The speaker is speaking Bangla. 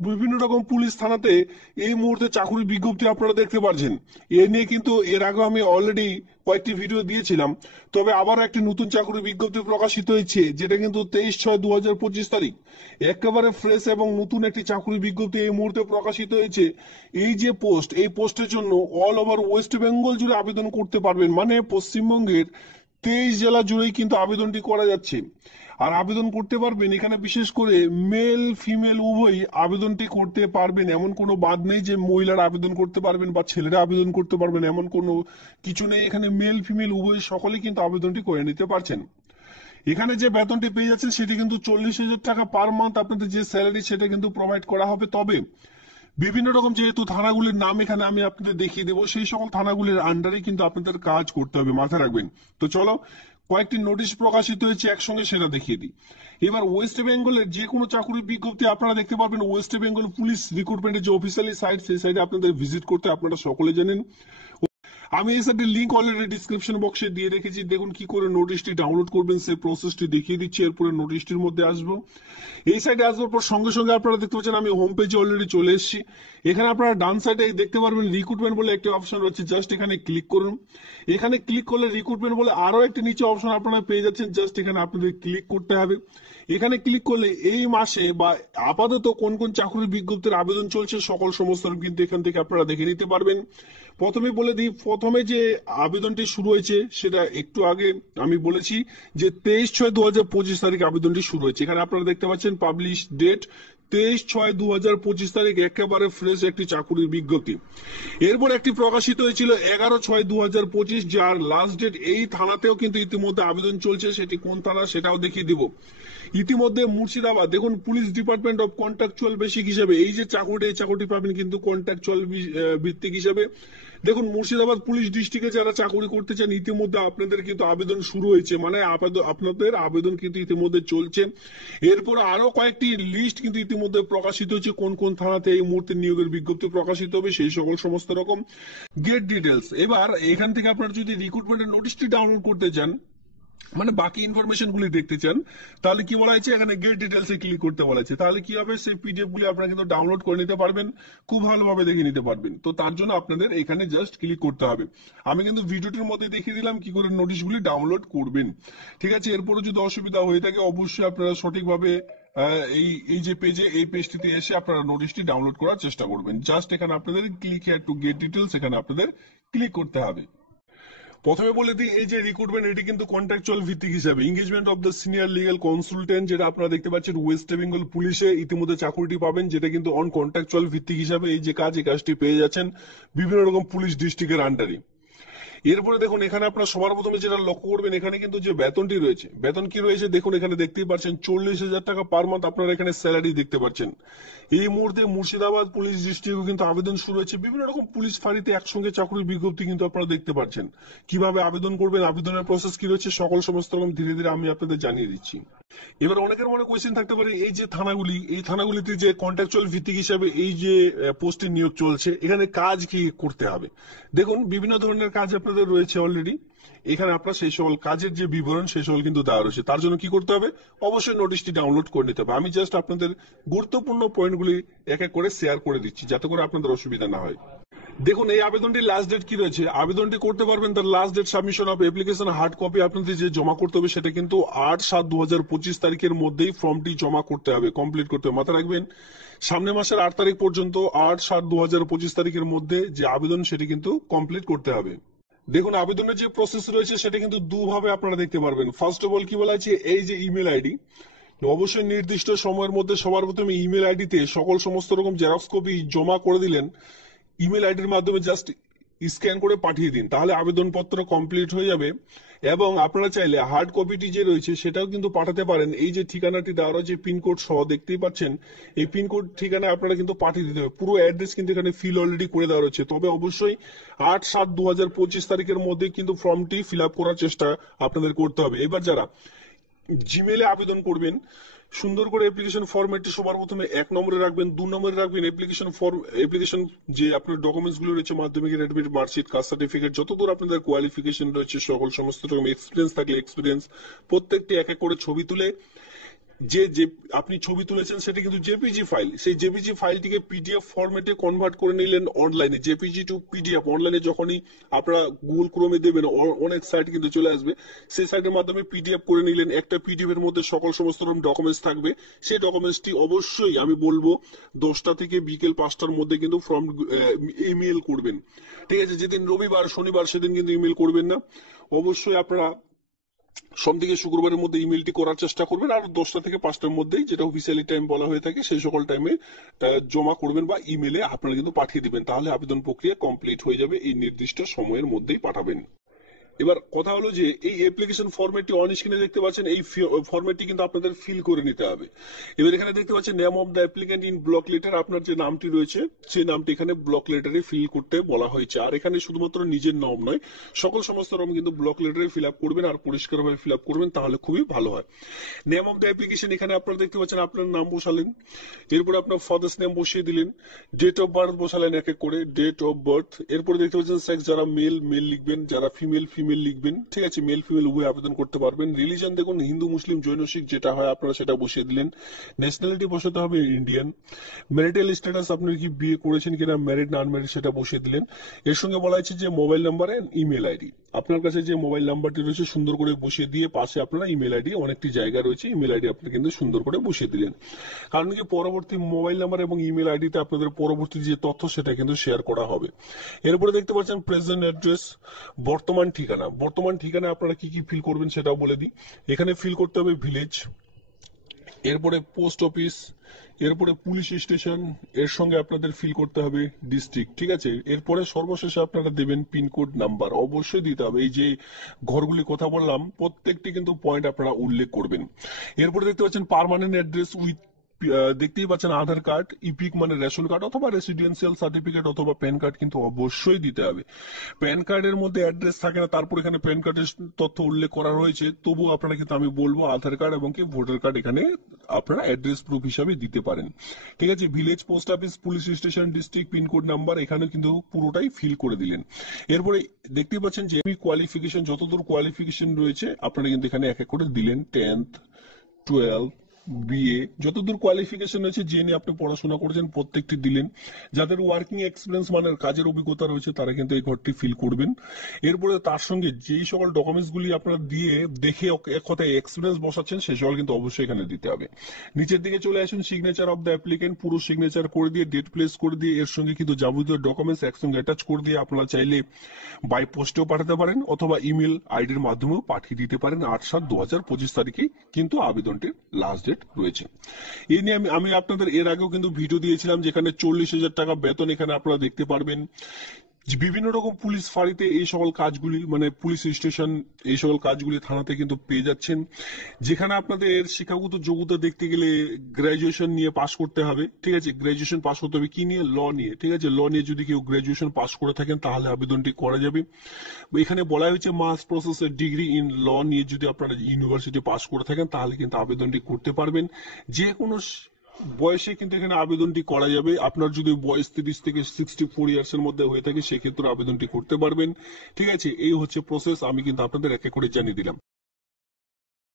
বিভিন্ন রকম পুলিশ থানাতে এই মুহূর্তে চাকরির বিজ্ঞপ্তি আপনারা দেখতে পাচ্ছেন। এ নিয়ে কিন্তু এর আগে আমি অলরেডি কয়েকটি ভিডিও দিয়েছিলাম। তবে আবার একটি নতুন চাকরির বিজ্ঞপ্তি প্রকাশিত হয়েছে, যেটা কিন্তু 23/6/2025 তারিখ। একেবারে ফ্রেশ এবং নতুন একটি চাকরির বিজ্ঞপ্তি এই মুহূর্তে প্রকাশিত হয়েছে। এই যে পোস্ট, এই পোস্টের জন্য অল ওভার ওয়েস্ট বেঙ্গল জুড়ে আবেদন করতে পারবেন, মানে পশ্চিমবঙ্গের 23 জেলা জুড়েই কিন্তু আবেদনটি করা যাচ্ছে। আর আবেদন করতে পারবেন এখানে বিশেষ করে মেল ফিমেল উভয়ই আবেদনটি করতে পারবেন, এমন কোনো বাদ নেই যে মহিলারা আবেদন করতে পারবেন বা ছেলেরা আবেদন করতে পারবেন, এমন কোনো কিছু নেই। এখানে মেল ফিমেল উভয় সকলেই কিন্তু আবেদনটি করে নিতে পারছেন। এখানে যে বেতনটি পেয়ে যাচ্ছেন সেটি কিন্তু 40,000 টাকা পার মান্থ, আপনাদের যে স্যালারি সেটা কিন্তু প্রোভাইড করা হবে। তবে বিভিন্ন রকম যেহেতু থানাগুলির নাম এখানে আমি আপনাদের দেখিয়ে দেবো, সেই সকল থানাগুলির আন্ডারে কিন্তু আপনাদের কাজ করতে হবে, মাথায় রাখবেন। তো চলো, কয়েকটি নোটিশ প্রকাশিত হয়েছে একসঙ্গে সেটা দেখিয়ে দিই। এবার ওয়েস্ট বেঙ্গলের যে কোনো চাকরির বিজ্ঞপ্তি আপনারা দেখতে পারবেন ওয়েস্ট বেঙ্গল পুলিশ রিক্রুটমেন্টের যে অফিসিয়ালি সাইট, সেই সাইটে আপনাদের ভিজিট করতে আপনারা সকলে জানেন। আমি এই সাইটের লিঙ্ক অলরেডি ডিসক্রিপশন বক্সে দিয়ে রেখেছি, দেখুন কি করে নোটিশটি ডাউনলোড করবেন সেই প্রসেসটি দেখিয়ে দিচ্ছি। এরপরে নোটিশটির মধ্যে আসবো। এই সাইডে আসবার পর সঙ্গে সঙ্গে আপনারা দেখতে পাচ্ছেন আমি হোম পেজে অলরেডি চলে এসেছি। এখানে আপনারা ডান সাইডে দেখতে পারবেন রিক্রুটমেন্ট বলে একটি অপশন রয়েছে, জাস্ট এখানে ক্লিক করুন। এখানে ক্লিক করলে রিক্রুটমেন্ট বলে আরো একটি নিচে অপশন আপনারা পেয়ে যাচ্ছেন, জাস্ট এখানে আপনাদের ক্লিক করতে হবে। এখানে ক্লিক করলে এই মাসে বা আপাতত কোন কোন চাকরির বিজ্ঞপ্তির আবেদন চলছে সকল সমস্ত কিন্তু এখান থেকে আপনারা দেখে নিতে পারবেন। প্রথমে বলে দিই, প্রথমে যে আবেদনটি শুরু হয়েছে সেটা একটু আগে আমি বলেছি যে 23/6/2025 আবেদনটি শুরু হয়েছে। এখানে আপনারা দেখতে পাচ্ছেন পাবলিশ ডেট 23/6/2025, একেবারে ফ্রেশ একটি চাকুরির বিজ্ঞপ্তি। এরপর একটি প্রকাশিত হয়েছিল 11/6/2025, যার লাস্ট ডেট এই থানাতেও কিন্তু ইতিমধ্যে আবেদন চলছে। সেটি কোন থানা সেটাও দেখিয়ে দিব। ইতিমধ্যে মুর্শিদাবাদ দেখুন, police department of contractual basic হিসেবে এই যে চাকরিটা, এই চাকরিটি পাবেন কিন্তু কন্ট্রাকচুয়াল ভিত্তিক হিসেবে। দেখুন, মুর্শিদাবাদ পুলিশ ডিস্ট্রিক্টে যারা চাকরি করতে চান ইতিমধ্যে আপনাদের কিন্তু আবেদন শুরু হয়েছে, মানে আপনাদের আবেদন কিন্তু ইতিমধ্যে চলছে। এরপর আরো কয়েকটি লিস্ট কিন্তু ইতিমধ্যে প্রকাশিত হচ্ছে, কোন কোন থানাতে এই মুহূর্তে নিয়োগের বিজ্ঞপ্তি প্রকাশিত হবে সেই সকল সমস্ত রকম গেট ডিটেলস। এবার এখান থেকে আপনারা যদি রিক্রুটমেন্টের নোটিশটি ডাউনলোড করতে চান, মানে বাকি ইনফরমেশন গুলি দেখতে চান, তাহলে কি বলা হয়েছে এখানে গেট ডিটেলস এ ক্লিক করতে বলা হয়েছে। তাহলে কি হবে, সেই পিডিএফ গুলি আপনারা কিন্তু ডাউনলোড করে নিতে পারবেন, খুব ভালোভাবে দেখে নিতে পারবেন। তো তার জন্য আপনাদের এখানে জাস্ট ক্লিক করতে হবে। আমি কিন্তু ভিডিওটির মধ্যে দেখিয়ে দিলাম কি করে নোটিশগুলি ডাউনলোড করবেন। ঠিক আছে, এরপরে যদি অসুবিধা হয়ে থাকে অবশ্যই আপনারা সঠিকভাবে এই এই যে পেজে, এই পেজটিতে এসে আপনারা নোটিশটি ডাউনলোড করার চেষ্টা করবেন। জাস্ট এখানে আপনাদের click here to get details, এখানে আপনাদের ক্লিক করতে হবে। প্রথমে বলে দিই, এই যে রিক্রুটমেন্ট এটি কিন্তু কন্ট্রাকচুয়াল ভিত্তিক হিসাবে engagement of the senior legal consultant, যেটা আপনারা দেখতে পাচ্ছেন ওয়েস্ট বেঙ্গল পুলিশে ইতিমধ্যে চাকরিটি পাবেন, যেটা কিন্তু অন কন্ট্রাকচুয়াল ভিত্তিক হিসাবে এই যে কাজ, এই কাজটি পেয়ে যাচ্ছেন বিভিন্ন রকম পুলিশ ডিস্ট্রিক্টের আন্ডারে। এরপরে দেখুন, এখানে আপনারা সবার প্রথমে যেটা লক্ষ্য করবেন, এখানে কিন্তু যে বেতনটি রয়েছে, বেতন কি রয়েছে দেখুন, এখানে দেখতেই পাচ্ছেন 40,000 টাকা পার মান্থ আপনারা এখানে স্যালারি দেখতে পাচ্ছেন। এই মুহূর্তে মুর্শিদাবাদ পুলিশ ডিস্ট্রিক্টে কিন্তু আবেদন শুরু হয়েছে, বিভিন্ন রকম পুলিশ ফাঁড়িতে একসঙ্গে চাকরির বিজ্ঞপ্তি কিন্তু আপনারা দেখতে পাচ্ছেন। কিভাবে আবেদন করবেন, আবেদনের প্রসেস কি রয়েছে, সকল সমস্ত রকম ধীরে ধীরে আমি আপনাদের জানিয়ে দিচ্ছি। এবার অনেকের মনে কোয়েশ্চেন থাকতে পারে, এই যে থানাগুলি, এই থানাগুলিতে যে কন্ট্রাকচুয়াল ভিত্তিক হিসাবে এই যে পোস্টে নিয়োগ চলছে, এখানে কাজ কি করতে হবে। দেখুন, বিভিন্ন ধরনের কাজ আপনাদের রয়েছে অলরেডি। এখানে আপনার সেই সকল কাজের যে বিবরণ সেই সকল কিন্তু দেওয়া রয়েছে। তার জন্য কি করতে হবে, অবশ্যই নোটিশটি ডাউনলোড করে নিতে হবে। আমি জাস্ট আপনাদের গুরুত্বপূর্ণ পয়েন্টগুলি এক এক করে শেয়ার করে দিচ্ছি, যাতে করে আপনাদের অসুবিধা না হয়। দেখুন, এই আবেদনটির লাস্ট ডেট কি রয়েছে, আবেদনটি করতে পারবেন, তার last date submission of application hard copy আপনাদের যে জমা করতে হবে সেটা কিন্তু 8/7/2025 মধ্যেই ফর্মটি জমা করতে হবে, কমপ্লিট করতে হবে। মাথায় রাখবেন, সামনে মাসের 8 তারিখ পর্যন্ত 8/7/2025 মধ্যে যে আবেদন সেটি কিন্তু কমপ্লিট করতে হবে। দেখুন, আবেদনের যে প্রসেস রয়েছে সেটা কিন্তু দুভাবে আপনারা দেখতে পারবেন। ফার্স্ট অফ অল কি বলা আছে, এই যে ইমেল আইডি, অবশ্যই নির্দিষ্ট সময়ের মধ্যে সবার প্রথমে ইমেল আইডিতে সকল সমস্ত রকম জেরক্স কপি জমা করে দিলেন। ইমেল আইডির মাধ্যমে জাস্ট স্ক্যান করে পাঠিয়ে দিন, তাহলে আবেদনপত্র কমপ্লিট হয়ে যাবে। এবং আপনারা চাইলে হার্ড কপিটি যে রয়েছে সেটাও কিন্তু পাঠাতে পারেন। এই যে ঠিকানাটি দেওয়া রয়েছে পিনকোড সহ দেখতেই পাচ্ছেন, এই পিনকোড ঠিকানা আপনারা কিন্তু পাঠিয়ে দিতে হবে। পুরো অ্যাড্রেস কিন্তু এখানে ফিল অলরেডি করে দেওয়া রয়েছে। তবে অবশ্যই 8/7/2025 মধ্যে কিন্তু ফর্মটি ফিল আপ করার চেষ্টা আপনাদের করতে হবে। এবার যারা জিমেলে আবেদন করবেন, সুন্দর করে অ্যাপ্লিকেশন ফরম্যাটটি সবার প্রথমে 1 নম্বরে রাখবেন, 2 নম্বরে রাখবেন অ্যাপ্লিকেশন যে আপনার ডকুমেন্টস গুলো রয়েছে, মাধ্যমিকের অ্যাডমিট, মার্কশিট, কাস্ট সার্টিফিকেট, যতদূর আপনাদের কোয়ালিফিকেশন রয়েছে সকল সমস্ত রকম এক্সপিরিয়েন্স থাকলে এক্সপিরিয়েন্স, প্রত্যেকটি এক এক করে ছবি তুলে যে যে আপনি ছবি তুলেছেন সেটা কিন্তু জেপিজি ফাইল, সেই জেপিজি ফাইলটিকে পিডিএফ ফরম্যাটে কনভার্ট করে নিলেন অনলাইনে, জেপিজি টু পিডিএফ অনলাইনে যখনই আপনারা গুগল ক্রোমে দেবেন অনেক সাইট কিন্তু চলে আসবে, সেই সাইটের মাধ্যমে পিডিএফ করে নিলেন। একটা পিডিএফ এর মধ্যে সমস্ত রকম ডকুমেন্টস থাকবে, সেই ডকুমেন্টসটি অবশ্যই আমি বলবো 10টা থেকে বিকেল 5টার মধ্যে কিন্তু ফর্ম ইমেল করবেন। ঠিক আছে, যেদিন রবিবার শনিবার সেদিন কিন্তু ইমেল করবেন না, অবশ্যই আপনারা সোম থেকে শুক্রবারের মধ্যে ইমেলটি করার চেষ্টা করবেন, আর 10টা থেকে 5টার মধ্যেই যেটা অফিসিয়ালি টাইম বলা হয়ে থাকে সেই সকল টাইমে জমা করবেন বা ইমেলে আপনারা কিন্তু পাঠিয়ে দিবেন, তাহলে আবেদন প্রক্রিয়া কমপ্লিট হয়ে যাবে, এই নির্দিষ্ট সময়ের মধ্যেই পাঠাবেন। এবার কথা হলো যে এই অ্যাপ্লিকেশন ফরম্যাটটি অন স্ক্রিনে দেখতে পাচ্ছেন, এই ফরম্যাটটি কিন্তু আপনাদের ফিল করে নিতে হবে। এবার এখানে দেখতে পাচ্ছেন name of the applicant in block letter, আপনার যে নামটি রয়েছে সেই নামটি এখানে ব্লক লেটারে ফিল করতে বলা হয়েছে। আর এখানে শুধুমাত্র নিজের নাম নয়, সমস্ত নাম কিন্তু ব্লক লেটারে ফিল আপ করবেন আর পরিষ্কারভাবে ফিল আপ করবেন, তাহলে খুবই ভালো হয়। নেম অফ দ্য অ্যাপ্লিকেশন এখানে আপনারা দেখতে পাচ্ছেন আপনার নাম বসালেন, এরপরে আপনার ফাদার্স নেম বসিয়ে দিলেন, ডেট অফ বার্থ বসালেন এক এক করে, ডেট অফ বার্থ। এরপরে দেখতে পাচ্ছেন সেক্স, যারা মেল মেল লিখবেন, যারা ফিমেল ফিমেল লিখবেন। ঠিক আছে, মেল ফিমেল উভয় আবেদন করতে পারবেন। রিলিজন দেখুন হিন্দু মুসলিম জৈন শিখ যেটা হয় আপনারা সেটা বসিয়ে দিলেন। ন্যাশনালিটি বসাতে হবে ইন্ডিয়ান। ম্যারিটাল স্ট্যাটাস আপনি কি বিয়ে করেছেন কিনা, ম্যারিড না আনম্যারিড সেটা বসিয়ে দিলেন। এর সঙ্গে বলা হয়েছে যে mobile number and email ID, আপনার কাছে যে মোবাইল নাম্বারটি রয়েছে সুন্দর করে বসিয়ে দিয়ে পাশে আপনারা ইমেল আইডি, অনেকটি জায়গা রয়েছে ইমেল আইডি আপনি কিন্তু সুন্দর করে বসিয়ে দিলেন, কারণ কি পরবর্তী মোবাইল নাম্বার এবং ইমেল আইডিতে আপনাদের পরবর্তী যে তথ্য সেটা কিন্তু শেয়ার করা হবে। এরপরে দেখতে পাচ্ছেন প্রেজেন্ট অ্যাড্রেস, বর্তমান ঠিকানা। বর্তমান ঠিকানা আপনারা কি কি ফিল করবেন সেটাও বলে দিই। এখানে ফিল করতে হবে ভিলেজ, এরপরে পোস্ট অফিস, এরপরে পুলিশ স্টেশন, এর সঙ্গে আপনাদের ফিল করতে হবে ডিস্ট্রিক্ট। ঠিক আছে, এরপরে সর্বশেষে আপনারা দেবেন পিনকোড নাম্বার, অবশ্যই দিতে হবে। এই যে ঘরগুলি কথা বললাম প্রত্যেকটি কিন্তু পয়েন্ট আপনারা উল্লেখ করবেন। এরপরে দেখতে পাচ্ছেন পার্মানেন্ট অ্যাড্রেস উইথ, দেখতেই পাচ্ছেন আধার কার্ড, ইপিক মানে রেশন কার্ড অথবা রেসিডেন্সিয়াল সার্টিফিকেট অথবা প্যান কার্ড কিন্তু অবশ্যই দিতে হবে। প্যান কার্ডের মধ্যে অ্যাড্রেস থাকে না, তারপর এখানে প্যান কার্ডের তথ্য উল্লেখ করা রয়েছে, তবু আপনারা কিন্তু আমি বলবো আধার কার্ড এবং কি ভোটার কার্ড এখানে আপনারা অ্যাড্রেস প্রুফ হিসাবে দিতে পারেন। ঠিক আছে, village, post office, police station, district, pincode number এখানে কিন্তু পুরোটাই ফিল করে দিলেন। এরপরে দেখতেই পাচ্ছেন যে কোয়ালিফিকেশন, যতদূর কোয়ালিফিকেশন রয়েছে আপনারা কিন্তু এখানে এক এক করে দিলেন, 10th 12 বিএ যতদূর কোয়ালিফিকেশন রয়েছে যে নিয়ে আপনি পড়াশোনা করেছেন প্রত্যেকটি দিলেন। যাদের ওয়ার্কিং এক্সপিরিয়েন্স মানে কাজের অভিজ্ঞতা রয়েছে তারা কিন্তু এই ঘরটি ফিল করবেন। এরপরে তার সঙ্গে যেই সকল ডকুমেন্টস গুলি আপনারা দিয়ে দেখে এক কথায় এক্সপিরিয়েন্স বসাচ্ছেন সে সকল কিন্তু অবশ্যই এখানে দিতে হবে। নিচের দিকে চলে আসুন, সিগনেচার অফ দ্য অ্যাপ্লিকেন্ট, পুরো সিগনেচার করে দিয়ে ডেট প্লেস করে দিয়ে এর সঙ্গে কিন্তু যাবতীয় ডকুমেন্টস একসঙ্গে অ্যাটাচ করে দিয়ে আপনারা চাইলে বাই পোস্টেও পাঠাতে পারেন অথবা ইমেল আইডির মাধ্যমেও পাঠিয়ে দিতে পারেন। 8/7/2025 তারিখে কিন্তু আবেদনটির লাস্ট ডেট রয়েছে। এই নিয়ে আমি আপনাদের এর আগেও কিন্তু ভিডিও দিয়েছিলাম, যেখানে 40,000 টাকা বেতন এখানে আপনারা দেখতে পারবেন। বিভিন্ন রকম পুলিশ ফাঁড়িতে এই সকল কাজগুলি মানে পুলিশ স্টেশন এই সকল কাজগুলি থানাতে কিন্তু পেয়ে যাচ্ছেন, যেখানে আপনাদের শিক্ষাগত যোগ্যতা দেখতে গেলে গ্রাজুয়েশন নিয়ে পাশ করতে হবে। ঠিক আছে, গ্রাজুয়েশন পাশ করতে হবে কি নিয়ে, ল নিয়ে। ঠিক আছে, ল নিয়ে যদি কেউ গ্রাজুয়েশন পাশ করে থাকেন তাহলে আবেদনটি করা যাবে। এখানে বলা হয়েছে মাস প্রসেসের ডিগ্রি ইন ল নিয়ে যদি আপনারা ইউনিভার্সিটি পাশ করে থাকেন তাহলে কিন্তু আবেদনটি করতে পারবেন। যে কোনো বয়সে কিন্তু এখানে আবেদনটি করা যাবে। আপনার যদি বয়স 30 থেকে 64 ইয়ার্স এর মধ্যে হয়ে থাকে সেক্ষেত্রে আবেদনটি করতে পারবেন। ঠিক আছে, এই হচ্ছে প্রসেস, আমি কিন্তু আপনাদের এক এক করে জানিয়ে দিলাম।